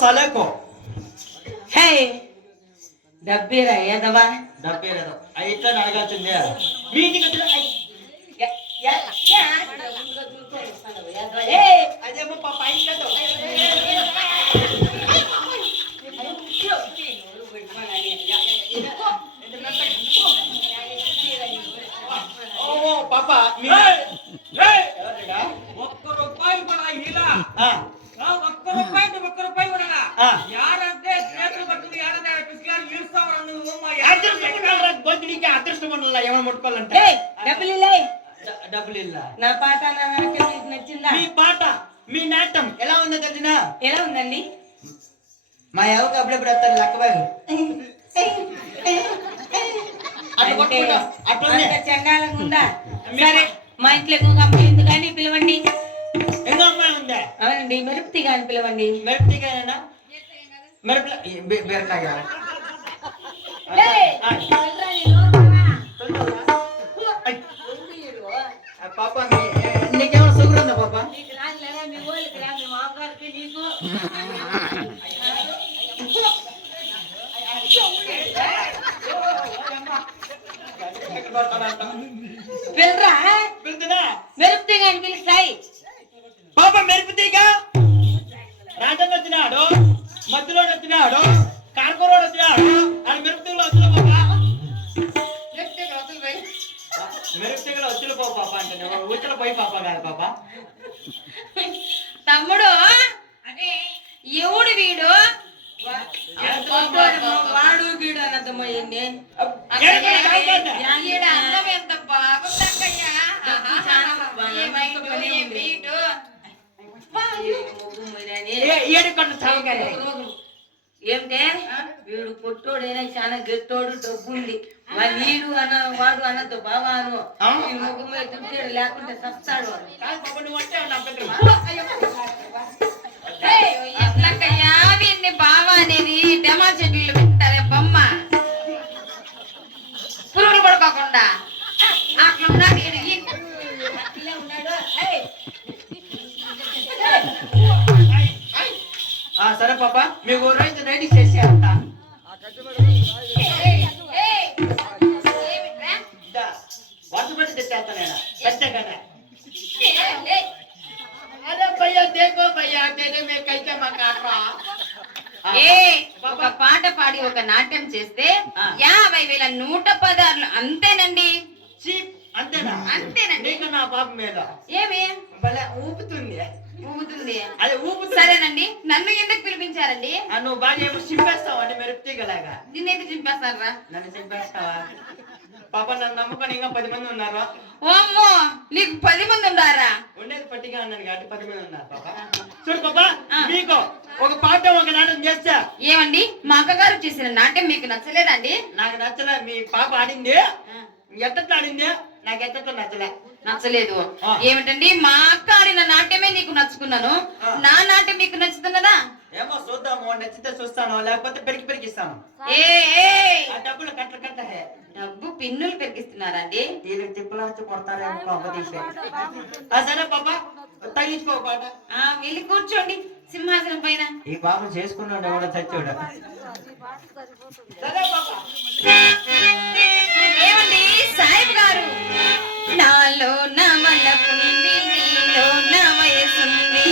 సాలేకో హే డబ్బేరా ఏదవా డబ్బేరేదో అవి ఇట్లా అడగాల్సిందే మీ ఇంటికి అదేమో పాప పాప ఒక్క రూపాయి కూడా ఇలా ఒక్క రూపాయి కూడా యారంటే చేతులు పట్టుకుని యారంటే పిసికారు నిలుస్తావు నువ్వు మా గొంతుడికి అదృష్టం ఉండాలి ఏమైనా ముట్టుకోవాలంటే డబ్బులు ఇల్లా నా పాట నా నాట్యం మీకు నచ్చిందా? మీ పాట మీ నాట్యం ఎలా ఉందో తెలిసిన ఎలా ఉందండి? మా ఎవరికి అప్పుడెప్పుడు వస్తారు లక్కబాబు చండాలంగా ఉందా? సరే మా ఇంట్లో ఇంకొక అమ్మాయి ఉంది కానీ పిలవండి. ఇంకో అమ్మాయి ఉందా? అవునండి మెరుపుతి కానీ పిలవండి. మెరుపుతిగానా? బీరకాయ పాప నీకేమైనా షుగర్ ఉందా పాప? పిల్లరా మెరుపుతి కానీ పిలుస్తాయి. పాప మెరుపుతీగా రాజన్ వచ్చినాడు, మధ్యలోడు వచ్చినాడు, కార్పొరేట్ వచ్చినాడు, అది మెరుపుతీలో వచ్చిన పాప మెరుపుతీగలో వచ్చిన పాప అంటే ఊచల పోయి పాప కాదు పాప. తమ్ముడు ఎవడు వీడు? వాడు వీడు అన్నదమ్మ ఏమిటే వీడు పొట్టోడైనా చాలా గట్టోడు డబ్బు ఉంది వీడు అన్న వాడు అన్నతో బావా అను ముఖం మీద దుడ్డాడు లేకుంటే సస్తాడు ఎట్లకయ్యా వీడిని బావా అనేది డెమా చెట్లు పెట్టారే బొమ్మ పురుగుడు పడుకోకుండా అట్లున్నా వీడు సరే పాప మీకు రైతు రెడీ చేసే అంట వర్షపడి తెచ్చేస్తాను పెద్ద కదా. ఒక పాట పాడి ఒక నాట్యం చేస్తే 50,000 116 అంతేనండి. అంతేనా? అంతేనండి. నా పాప మీద ఏమి ఊపుతుంది అదే ఊపుతుంది. సరేనండి నన్ను ఎందుకు పిలిపించారండి? నువ్వు బాగా ఏమో చింపేస్తావు అంటే మెరుపుతీగలాగా. నిన్నైతే చింపేస్తారా? నన్ను చింపేస్తావా పాప? నన్ను నమ్మకం ఇంకా 10 మంది ఉన్నారు. ఓమ్మో నీకు 10 మంది ఉన్నారా? ఉండేది పట్టిగా అన్నాను కాబట్టి 10 మంది ఉన్నారు పాప. చూడు పాప మీకు ఒక పాట ఒక నాటకం చేస్తా. ఏమండి మా అక్కగారు చేసిన నాట్యం మీకు నచ్చలేదండి? నాకు నచ్చలే. మీ పాప ఆడింది ఎట్టట్లు ఆడింది, నాకు ఎట్టట్లు నచ్చలేదు. ఏమిటండి మా అక్క ఆడిన నాట్యమే నీకు నచ్చుకున్నాను, నా నాట్యం మీకు నచ్చుతున్నదా? ఏమో చూద్దాము, నచ్చితే చూస్తాను లేకపోతే పెరిగిస్తాను. డబ్బులు కట్ట డబ్బు పిన్నులు పెరిగిస్తున్నారండి. వీళ్ళకి తిప్పులాచి కొడతారేమో తీసే. సరే పాప తగ్గించుకో పాట. వెళ్ళి కూర్చోండి సింహాసనం పైన. ఈ పాప చేసుకున్నాడు కూడా చచ్చోడు. సరే పాప. ఏమండి సాయిబ్ గారు, నాలో నా వలపుంది నీలో నా వయసుంది